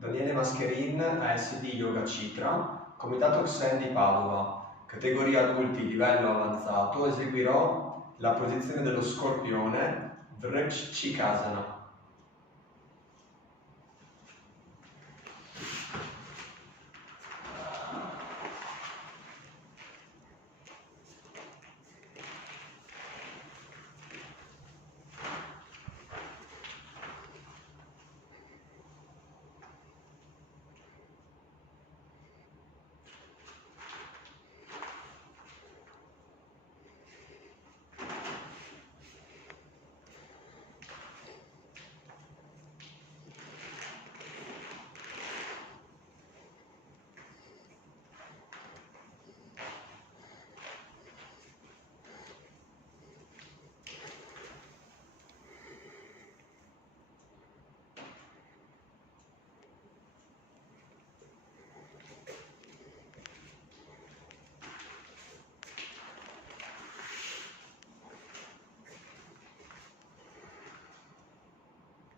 Daniele Mascherin, ASD Yoga Citra, Comitato Xen di Padova, categoria adulti livello avanzato. Eseguirò la posizione dello scorpione, Vrčikasana.